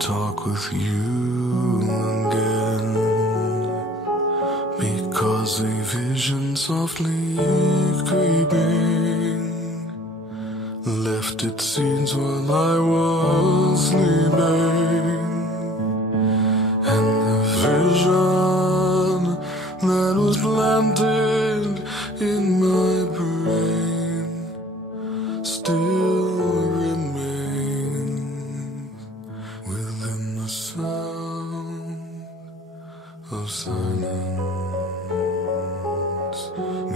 talk with you again, because a vision softly creeping left its seeds while I was sleeping, and the vision that was planted in my brain still remains within the sound of silence.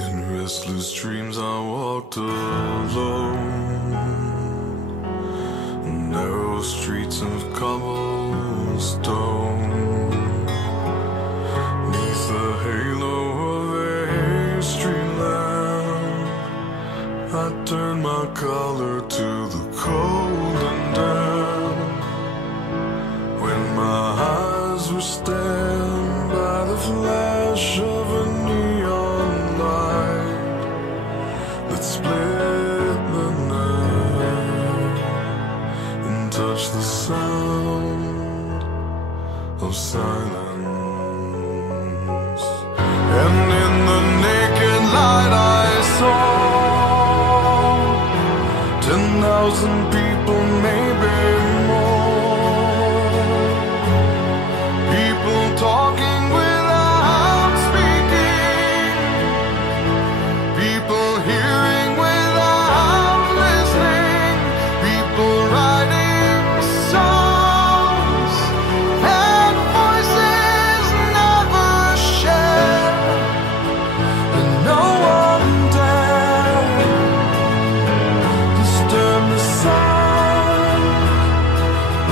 In restless dreams I walked alone, narrow streets of cobblestone, neath the halo of a street lamp. I turned my collar to the cold and damp, when my eyes were stabbed by the flash of a neon light that split the night and touched the sound of silence. And in the naked light I saw 10,000 people, maybe more, people talking without speaking, people hearing without listening, people writing songs that voices never share, and no one dared disturb the sound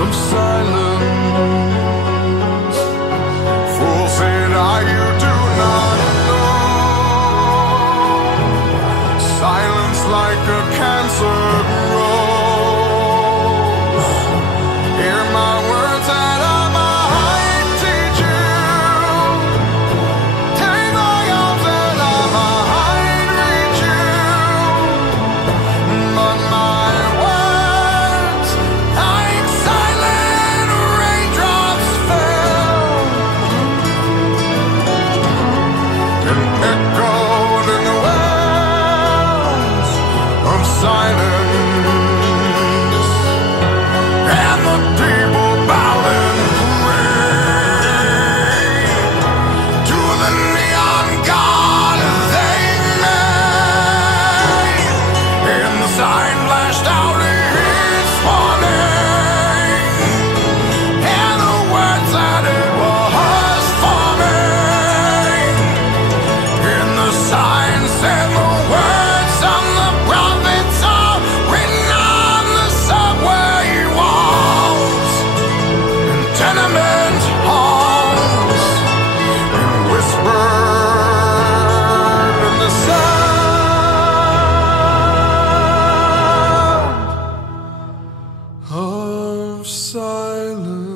of silence. Fool, said I, you do not know. Silence like a cancer grows. Hear my words that I might teach you. Take my arms that I might reach you. But my words, like silent raindrops, fell and echoed in the wells of silence, and the people bowed and prayed to the neon god they made, and the sign flashed out its warning, and the words that it was forming, and the sign said the words on the prophets are written on the subway walls and tenement halls, and whispered in the sound of silence.